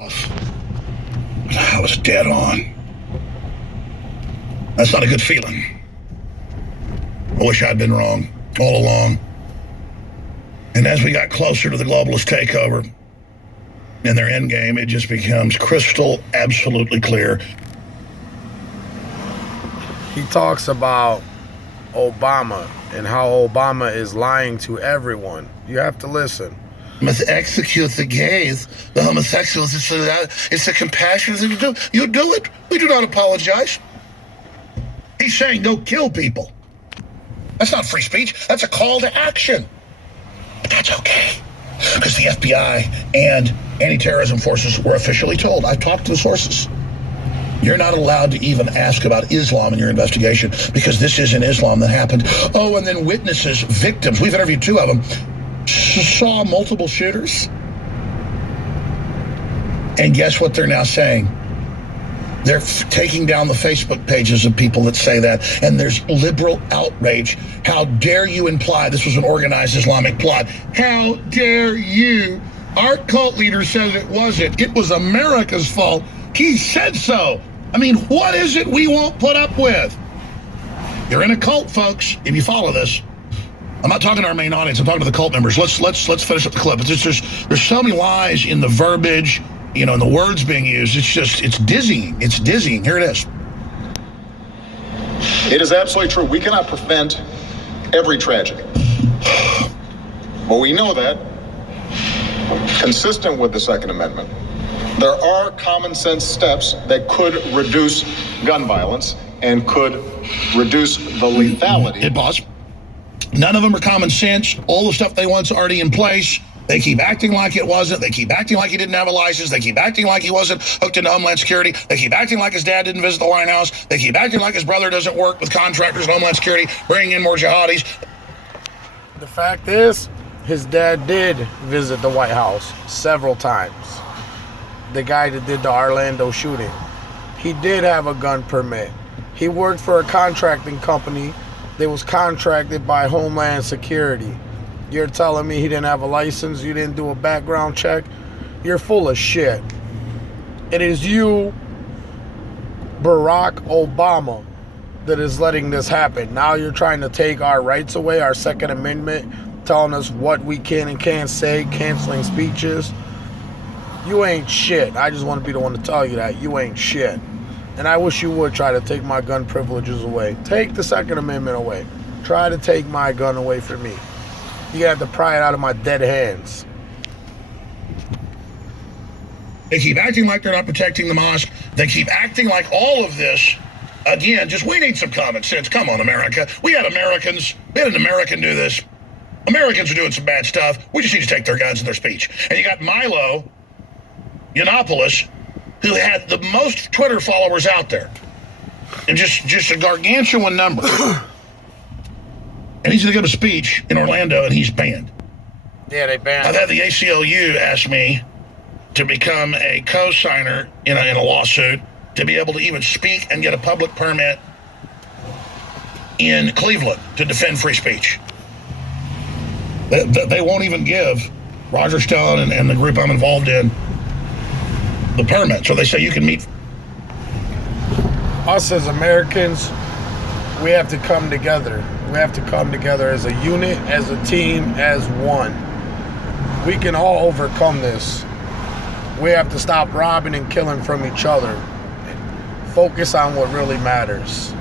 I was dead on. That's not a good feeling. I wish I'd been wrong all along. And as we got closer to the globalist takeover and their end game, it just becomes crystal absolutely clear. He talks about Obama and how Obama is lying to everyone. You have to listen. Must execute the gays, the homosexuals. It's a compassionate thing to do. You do it. We do not apologize. He's saying go kill people. That's not free speech. That's a call to action. But that's okay. Because the FBI and anti-terrorism forces were officially told. I've talked to the sources. You're not allowed to even ask about Islam in your investigation because this isn't Islam that happened. Oh, and then witnesses, victims. We've interviewed 2 of them. Saw multiple shooters. And guess what they're now saying? They're taking down the Facebook pages of people that say that, and there's liberal outrage. How dare you imply this was an organized Islamic plot? How dare you? Our cult leader said it wasn't. It was America's fault. He said so. I mean, what is it we won't put up with? You're in a cult, folks, if you follow this. I'm not talking to our main audience. I'm talking to the cult members. Let's finish up the clip. There's so many lies in the verbiage, in the words being used. It's dizzying. It's dizzying. Here it is. It is absolutely true. We cannot prevent every tragedy. But we know that, consistent with the Second Amendment, there are common sense steps that could reduce gun violence and could reduce the lethality. It pause. None of them are common sense. All the stuff they want's already in place. They keep acting like it wasn't. They keep acting like he didn't have a license. They keep acting like he wasn't hooked into Homeland Security. They keep acting like his dad didn't visit the White House. They keep acting like his brother doesn't work with contractors in Homeland Security, bringing in more jihadis. The fact is, his dad did visit the White House several times. The guy that did the Orlando shooting. He did have a gun permit. He worked for a contracting company that was contracted by Homeland Security. You're telling me he didn't have a license? You didn't do a background check? You're full of shit. It is you, Barack Obama, that is letting this happen. Now you're trying to take our rights away, our Second Amendment, telling us what we can and can't say, canceling speeches. You ain't shit. I just want to be the one to tell you that. You ain't shit. And I wish you would try to take my gun privileges away. Take the Second Amendment away. Try to take my gun away from me. You have to pry it out of my dead hands. They keep acting like they're not protecting the mosque. They keep acting like all of this, again, we need some common sense. Come on, America. We had an American do this. Americans are doing some bad stuff. We just need to take their guns and their speech. And you got Milo Yiannopoulos, who had the most Twitter followers out there. And just a gargantuan number. And he's going to give a speech in Orlando, and he's banned. Yeah, they banned I've had the ACLU ask me to become a co-signer in a lawsuit to be able to even speak and get a public permit in Cleveland to defend free speech. They won't even give Roger Stone and the group I'm involved in the permit. So they say you can meet. Us as Americans, we have to come together. We have to come together as a unit, as a team, as one. We can all overcome this. We have to stop robbing and killing from each other. Focus on what really matters.